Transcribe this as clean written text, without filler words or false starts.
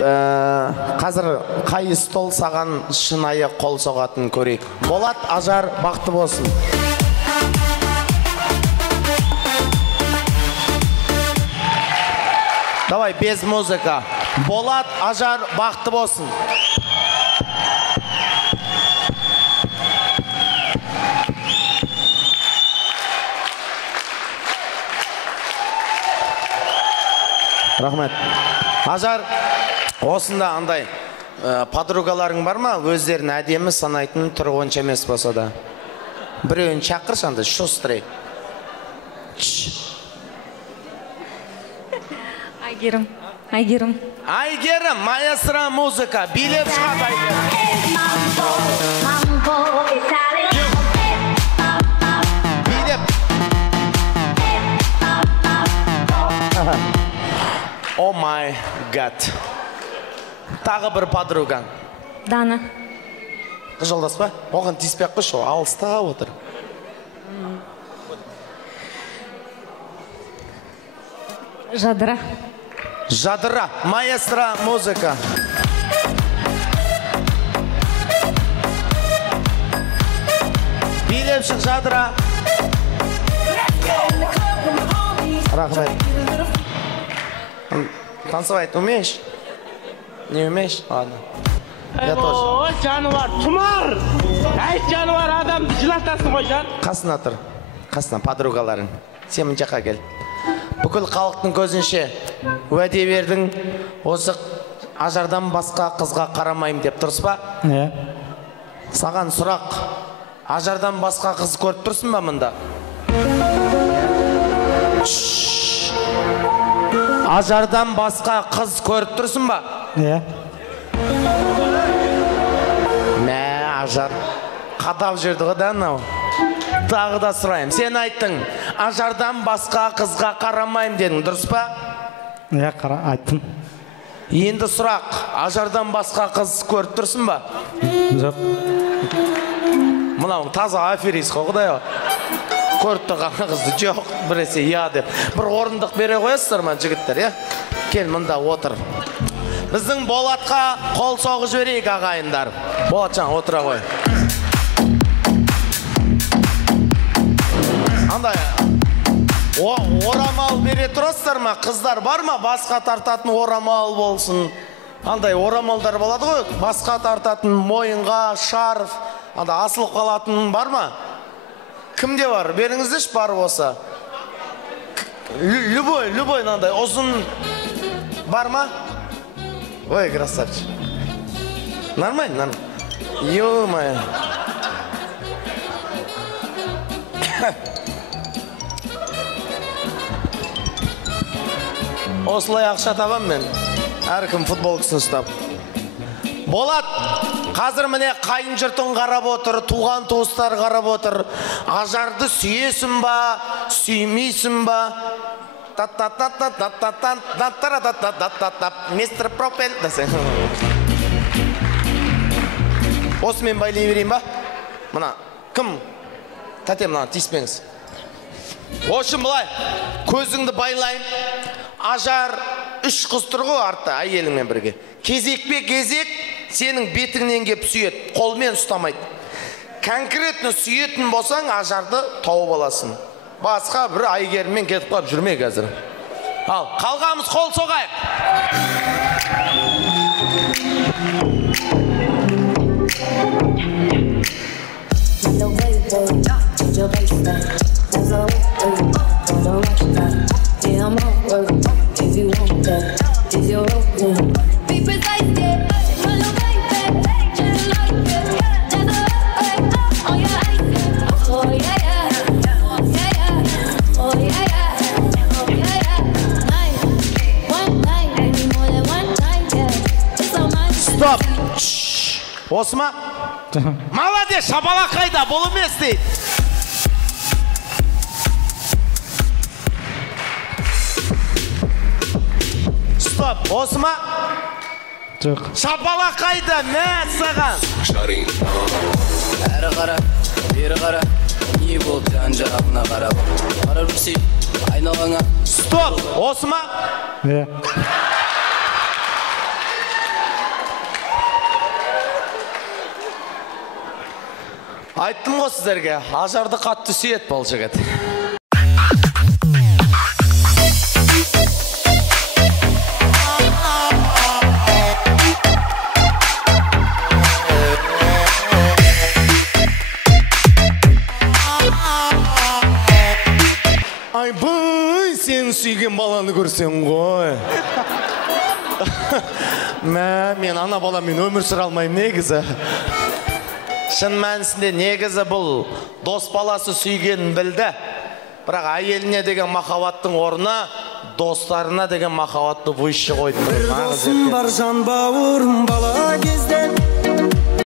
қазір қай стол саған шынайы қол соғатын көрейік. Болат, Ажар, бақытты болсын. Давай, без музыка. Болат, Ажар, бақытты болсын. Рахмет. Ажар, осында андай подругаларың бар ма? Өздерін әдемі санайтын түрі онша емес болса да. Біреуін шақыршы андай, шустрый. Айгерім. Айгерім, маэстро музыка, билеп шығады Айгерім. Билеп. О май гад. Тағы бір подругаң. Дана. Жолдас па? Оған тиіспек қой шо, алыста отыр. Жадыра. Жадыра, маэстро музыка. Билеп шық Жадыра. Рахмет. Танцевать умеешь? Не умеешь? Ладно. Я тоже. Ой, жануар, тұмар! Әй, жануар, адамды жылатасың ғой, жан. Қасына тұр. Қасына, подругаларың. Сен мын жаққа кел. Бүкіл халықтың көзінше уәде бердің, осы Ажардан басқа қызға қарамайым деп тұрсыз ба? Саған сұрақ. Ажардан басқа қыз көріп тұрсың ба мұнда? Ажардан басқа қыз көріп тұрсың ба? Мә, Ажар, қадап жүрді ғыда анау. Тағы да сұрайым. Сен айттың, Ажардан басқа қызға қарамайым дедің, дұрыс па? Айттым. Енді сұрақ, Ажардан басқа қыз көріп тұрсың ба? Жоқ. Мұнау таза аферист қоғыдай о. Көріп тұрған қызды жоқ, біресе я деп. Бір орындық бере қоясыздар ма, жігіттер, я? Кел, мұнда отыр. Біздің Болатқа қол соғы жіберейік ағайындар. Болатжан, отыра қой. Андай, орамал бере тұрасыздар ма? Қыздар бар ма? Басқа тартатын орамал болсын. Андай, орамалдар болады ғой? Басқа тартатын мойынға, шарф, андай, асылып қалатын бар ма? Кімде бар? Беріңіздеш бар болса. Любой, андай, ұзын бар ма? Ой, красавчик. Нормально? Ё-моё. Осылай ақша табам мен. Әркім футболкасын ұстап. Болат, қазір міне қайын жұртың қарап отыр, туған туыстар қарап отыр. Ажарды сүйесің ба, сүймейсің ба? Мистер Пропен. Осымен байлай берейін ба? Мұна, кім? Тәте, мұна, тиіспеңіз. Ошын бұлай, көзіңді байлайын. Ажар 3 қыз тұрғы артта әйеліңмен бірге. Кезекпе кезек сенің бетіңнен кеп сүйет, қолмен ұстамайды. Конкретно сүйетін болсаң, Ажарды тауып аласың. Басқа бір Айгеріммен кетіп қап жүрме қазір. Ал, қалғамыз қол соғайық. Стоп! Осы ма? Молодец, шапалақ қайда, бұл емес дейді. Стоп, осы ма? Жоқ. Шапалақ қайда, мә саған. Әрі қара, бері қара, не болып жан жағына қарап. Қарап жүрсей, айналаңа. Стоп, осы ма? Айттым ғой сіздерге, Ажарды қатты сүйет бұл жігіт. Айбай, сен сүйген баланы көрсең ғой. Мен ана баламен өмір сүре алмаймын негізі. Шын мәнісінде негізі бұл дос баласы сүйгенін білді. Бірақ әйеліне деген махаббаттың орнына достарына деген махаббатты выше қойды. Бір досым бар жан бауырым бала кезден.